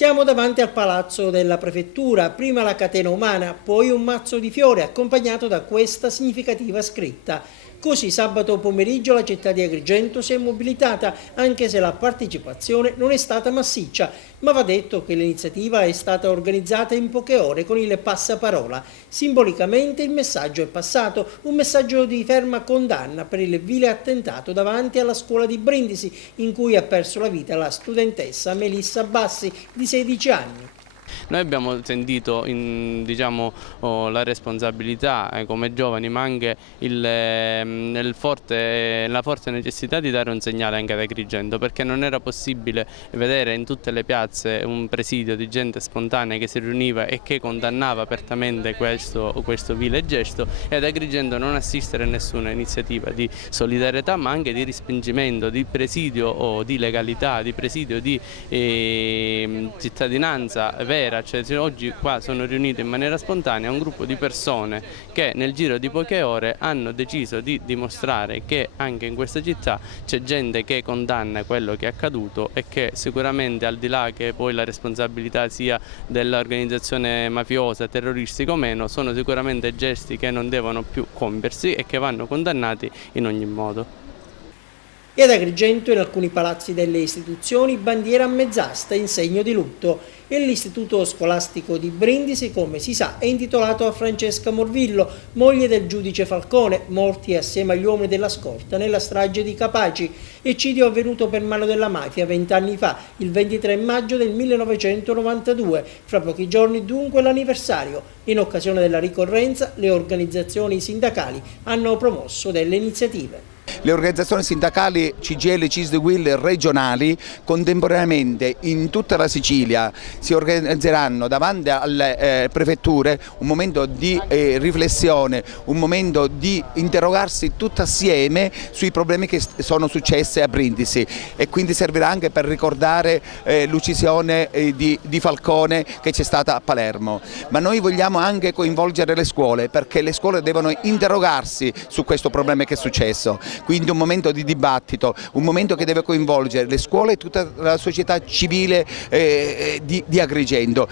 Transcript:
Siamo davanti al palazzo della prefettura, prima la catena umana, poi un mazzo di fiori accompagnato da questa significativa scritta. Così sabato pomeriggio la città di Agrigento si è mobilitata, anche se la partecipazione non è stata massiccia, ma va detto che l'iniziativa è stata organizzata in poche ore con il passaparola. Simbolicamente il messaggio è passato, un messaggio di ferma condanna per il vile attentato davanti alla scuola di Brindisi, in cui ha perso la vita la studentessa Melissa Bassi, di 16 anni. Noi abbiamo sentito la responsabilità come giovani, ma anche la forte necessità di dare un segnale anche ad Agrigento, perché non era possibile vedere in tutte le piazze un presidio di gente spontanea che si riuniva e che condannava apertamente questo vile gesto, e ad Agrigento non assistere a nessuna iniziativa di solidarietà, ma anche di respingimento, di presidio o di legalità, di presidio di cittadinanza vera. Cioè, oggi qua sono riunite in maniera spontanea un gruppo di persone che nel giro di poche ore hanno deciso di dimostrare che anche in questa città c'è gente che condanna quello che è accaduto, e che sicuramente, al di là che poi la responsabilità sia dell'organizzazione mafiosa, terroristica o meno, sono sicuramente gesti che non devono più compiersi e che vanno condannati in ogni modo. E ad Agrigento, in alcuni palazzi delle istituzioni, bandiera a mezz'asta in segno di lutto. E l'istituto scolastico di Brindisi, come si sa, è intitolato a Francesca Morvillo, moglie del giudice Falcone, morti assieme agli uomini della scorta nella strage di Capaci, eccidio avvenuto per mano della mafia 20 anni fa, il 23 maggio del 1992. Fra pochi giorni dunque l'anniversario. In occasione della ricorrenza, le organizzazioni sindacali hanno promosso delle iniziative. Le organizzazioni sindacali CGIL, CISL, UIL regionali contemporaneamente in tutta la Sicilia si organizzeranno davanti alle prefetture un momento di riflessione, un momento di interrogarsi tutti assieme sui problemi che sono successi a Brindisi, e quindi servirà anche per ricordare l'uccisione di Falcone che c'è stata a Palermo. Ma noi vogliamo anche coinvolgere le scuole, perché le scuole devono interrogarsi su questo problema che è successo. Quindi un momento di dibattito, un momento che deve coinvolgere le scuole e tutta la società civile di Agrigento.